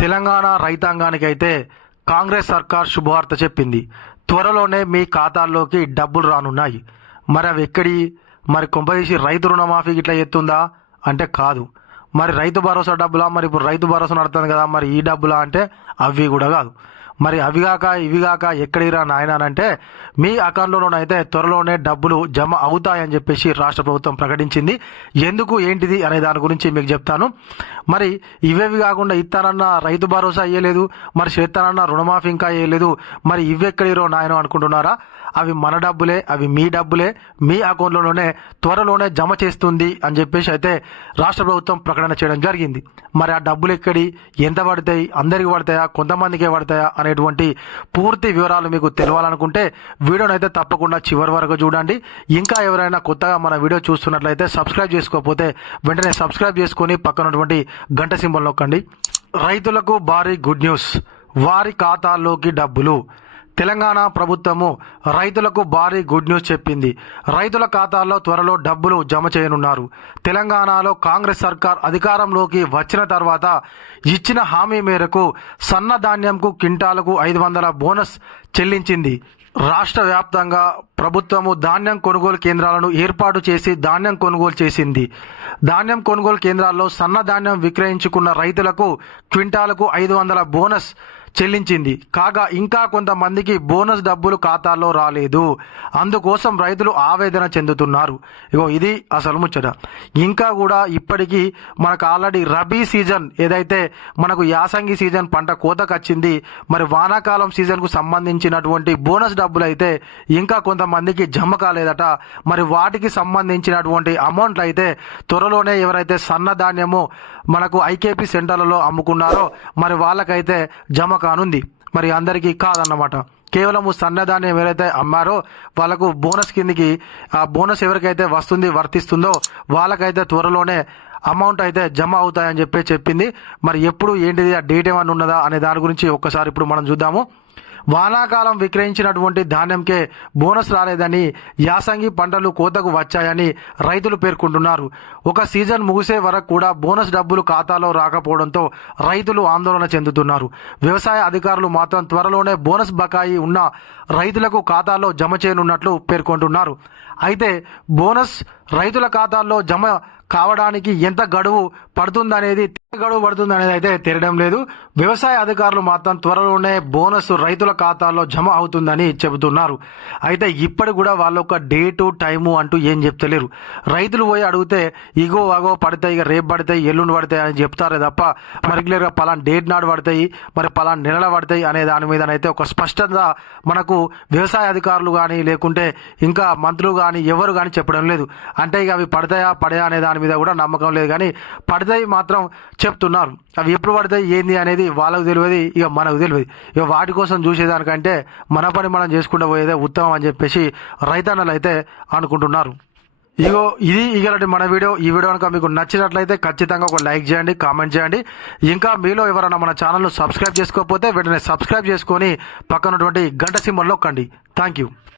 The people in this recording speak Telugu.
తెలంగాణ రైతాంగానికి అయితే కాంగ్రెస్ సర్కార్ శుభవార్త చెప్పింది. త్వరలోనే మీ ఖాతాల్లోకి డబ్బులు రానున్నాయి. మరి అవి ఎక్కడి? మరి కొంపదీసి రైతు రుణమాఫీ ఇట్లా ఎత్తుందా అంటే కాదు. మరి రైతు భరోసా డబ్బులా? మరి ఇప్పుడు రైతు భరోసా నడుతుంది కదా మరి ఈ డబ్బులా? అంటే అవి కూడా కాదు. మరి అవి కాక ఇవి కాక ఎక్కడిరా నాయన అంటే మీ అకౌంట్లోనైతే త్వరలోనే డబ్బులు జమ అవుతాయని చెప్పేసి రాష్ట్ర ప్రభుత్వం ప్రకటించింది. ఎందుకు ఏంటిది అనే దాని గురించి మీకు చెప్తాను. మరి ఇవేవి కాకుండా ఇస్తానన్న రైతు భరోసా అయ్యలేదు మరి చేస్తానన్న రుణమాఫీ ఇంకా అయ్యలేదు మరి ఇవెక్కడిరో నాయన అనుకుంటున్నారా? అవి మన డబ్బులే అవి మీ డబ్బులే మీ అకౌంట్లోనే త్వరలోనే జమ చేస్తుంది అని చెప్పేసి అయితే రాష్ట్ర ప్రభుత్వం ప్రకటన చేయడం జరిగింది. మరి ఆ డబ్బులు ఎక్కడి ఎంత పడతాయి అందరికి పడతాయా కొంతమందికే పడతాయా అనేటువంటి పూర్తి వివరాలు మీకు తెలియాలనుకుంటే వీడియోని అయితే తప్పకుండా చివరి వరకు చూడండి. ఇంకా ఎవరైనా కొత్తగా మన వీడియో చూస్తున్నట్లయితే సబ్స్క్రైబ్ చేసుకోకపోతే వెంటనే సబ్స్క్రైబ్ చేసుకొని పక్కనటువంటి గంట సింబల్ నొక్కండి. రైతులకు భారీ గుడ్ న్యూస్. వారి ఖాతాల్లోకి డబ్బులు. తెలంగాణ ప్రభుత్వము రైతులకు భారీ గుడ్ న్యూస్ చెప్పింది. రైతుల ఖాతాల్లో త్వరలో డబ్బులు జమ చేయనున్నారు. తెలంగాణలో కాంగ్రెస్ సర్కార్ అధికారంలోకి వచ్చిన తర్వాత ఇచ్చిన హామీ మేరకు సన్నధాన్యంకు క్వింటాలకు ఐదు వందల బోనస్ చెల్లించింది. రాష్ట్ర వ్యాప్తంగా ప్రభుత్వము ధాన్యం కొనుగోలు కేంద్రాలను ఏర్పాటు చేసి ధాన్యం కొనుగోలు చేసింది. ధాన్యం కొనుగోలు కేంద్రాల్లో సన్నధాన్యం విక్రయించుకున్న రైతులకు క్వింటాలకు ఐదు వందల బోనస్ చెల్లించింది. కాగా ఇంకా కొంతమందికి బోనస్ డబ్బులు ఖాతాల్లో రాలేదు. అందుకోసం రైతులు ఆవేదన చెందుతున్నారు. ఇగో ఇది అసలు ముచ్చట. ఇంకా కూడా ఇప్పటికీ మనకు ఆల్రెడీ రబీ సీజన్ ఏదైతే మనకు యాసంగి సీజన్ పంట కోతకు వచ్చింది మరి వానాకాలం సీజన్కు సంబంధించినటువంటి బోనస్ డబ్బులు అయితే ఇంకా కొంతమందికి జమ కాలేదట. మరి వాటికి సంబంధించినటువంటి అమౌంట్లు అయితే త్వరలోనే ఎవరైతే సన్నధాన్యము మనకు ఐకేపీ సెంటర్లలో అమ్ముకున్నారో మరి వాళ్ళకైతే జమ కానుంది. మరి అందరికీ కాదన్నమాట. కేవలం సన్నధాన్యం ఎవరైతే అమ్మారో వాళ్ళకు బోనస్ కిందికి ఆ బోనస్ ఎవరికైతే వస్తుంది వర్తిస్తుందో వాళ్ళకైతే త్వరలోనే అమౌంట్ అయితే జమ అవుతాయని చెప్పి చెప్పింది. మరి ఎప్పుడు ఏంటిది ఆ డేట్ ఏమన్నా ఉన్నదా అనే దాని గురించి ఒక్కసారి ఇప్పుడు మనం చూద్దాము. వానాకాలం విక్రయించినటువంటి ధాన్యంకే బోనస్ రాలేదని యాసంగి పంటలు కోతకు వచ్చాయని రైతులు పేర్కొంటున్నారు. ఒక సీజన్ ముగిసే వరకు కూడా బోనస్ డబ్బులు ఖాతాలో రాకపోవడంతో రైతులు ఆందోళన చెందుతున్నారు. వ్యవసాయ అధికారులు మాత్రం త్వరలోనే బోనస్ బకాయి ఉన్న రైతులకు ఖాతాలో జమ చేయనున్నట్లు పేర్కొంటున్నారు. అయితే బోనస్ రైతుల ఖాతాల్లో జమ కావడానికి ఎంత గడువు పడుతుందనేది గడువు పడుతుంది అనేది అయితే తెలియడం లేదు. వ్యవసాయ అధికారులు మాత్రం త్వరలోనే బోనస్ రైతుల ఖాతాల్లో జమ అవుతుందని చెబుతున్నారు. అయితే ఇప్పటి కూడా వాళ్ళ ఒక డేటు టైము అంటూ ఏం చెప్తలేరు. రైతులు పోయి అడిగితే ఇగో అగో పడతాయి ఇక రేపు పడతాయి ఎల్లుండి పడతాయి అని చెప్తారే తప్ప రెగ్యులర్గా పలానా డేట్ నాడు పడతాయి మరి పలానా నెలల పడతాయి అనే దాని మీదనైతే ఒక స్పష్టత మనకు వ్యవసాయ అధికారులు కానీ లేకుంటే ఇంకా మంత్రులు కానీ ఎవరు కానీ చెప్పడం లేదు. అంటే ఇక అవి పడతాయా పడయా అనే దాని దాని మీద కూడా నమ్మకం లేదు. కానీ పడతాయి మాత్రం చెప్తున్నారు. అవి ఎప్పుడు పడతాయి ఏంది అనేది వాళ్ళకు తెలియదు ఇక మనకు తెలియదు. ఇక వాటి కోసం చూసేదానికంటే మన పని మనం చేసుకుంటూ పోయేదే ఉత్తమం అని చెప్పేసి రైతన్నలు అయితే అనుకుంటున్నారు. ఇగో ఇది ఇగలటి మన వీడియో. ఈ వీడియో కనుక మీకు నచ్చినట్లయితే ఖచ్చితంగా ఒక లైక్ చేయండి కామెంట్ చేయండి. ఇంకా మీలో ఎవరైనా మన ఛానల్ను సబ్స్క్రైబ్ చేసుకోకపోతే వెంటనే సబ్స్క్రైబ్ చేసుకొని పక్కనటువంటి గంట సింబల్ నొక్కండి థ్యాంక్ యూ.